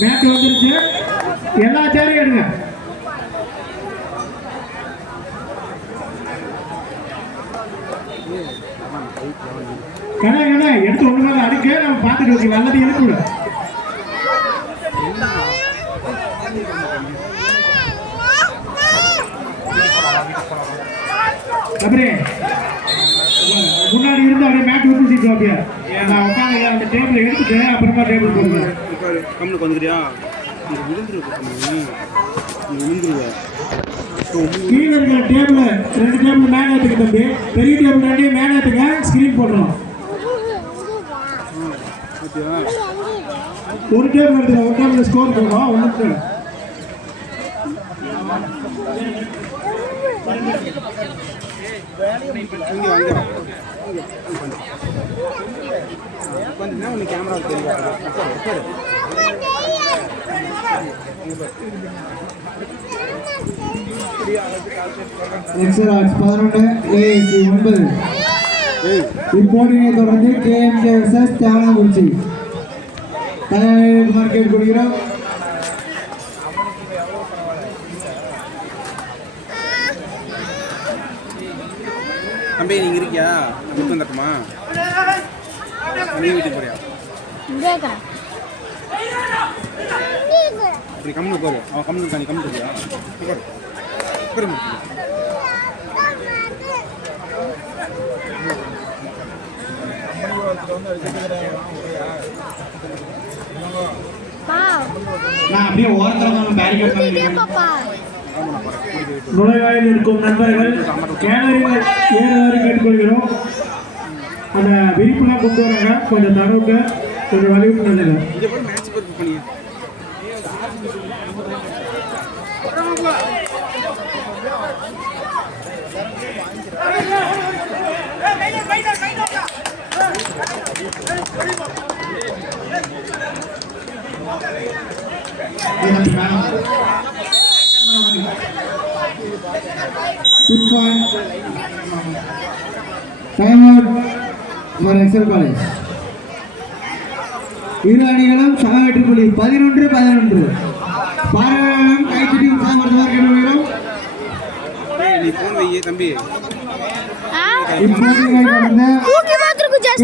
Mat வந்துருச்சு. எல்லா சேரையும் எடுங்க. கண்ணா எடுத்து ஒண்ணு மேல அடுக்க நம்ம பார்த்துட்டு இருக்கோம். நல்லது எழுப்பு அப்படியே முன்னாடி இருந்து அப்படியே மேட் ஊற்றிட்டு அப்படியே நான் உட்காந்து அந்த டேபிள் எடுத்துட்டு அப்புறமா டேபிள் போடுவேன். கம்முக்கு வந்துக்கிறியா கீழே இருக்கிற டேபிள் 2 டேபிள் மேலே ஏற்றுக்கு தம்பி. பெரிய டேபிள் 2 மேலே ஏற்றுக்க ஸ்க்ரீன் போடுறோம். ஒரு டேபிள் எடுத்துக்க. ஒரு டேபிள் ஸ்கோர் போடுறோம். ஒன்று கேமரா எக்ஸலாக்ஸ் 11 ஏஎஸ்சி 9. இப்போட்டியை தொடர்ந்து கேஎம்கே வெர்சஸ் தேவனாங்குறிச்சி தலைவர் மார்க்கெட் கொடுக்கிறோம். தம்பி நீங்க இருக்கியா? புக் வந்துட்டுமா? நீ வீட்டுக்கு போறியா? நீ கம்முன்னு போரு. அவன் கம்முன்னு நீ கம்முன்னு போறியா? போரு. நான் அப்படியே ஓரத்துல பேரிகேட் பண்ணிருக்கேன். நுழைவாயில் இருக்கும் நண்பர்கள் கேலரிகள் ஏறுவாரி கேட்டுக்கொள்கிறோம். அந்த விரிப்புலாம் கொண்டு வராங்க. கொஞ்சம் தடவுக்கு கொஞ்சம் வலியுறுத்தி நல்லது. Time out for Excel College. இரு அணிகளும் சம வெற்றி புள்ளி 11-11. பாராளும் கைத்தட்டியும் சாமர்த்தியமாக கேட்டுக்கொள்கிறோம். நீ போன் வையே தம்பி. இப்போது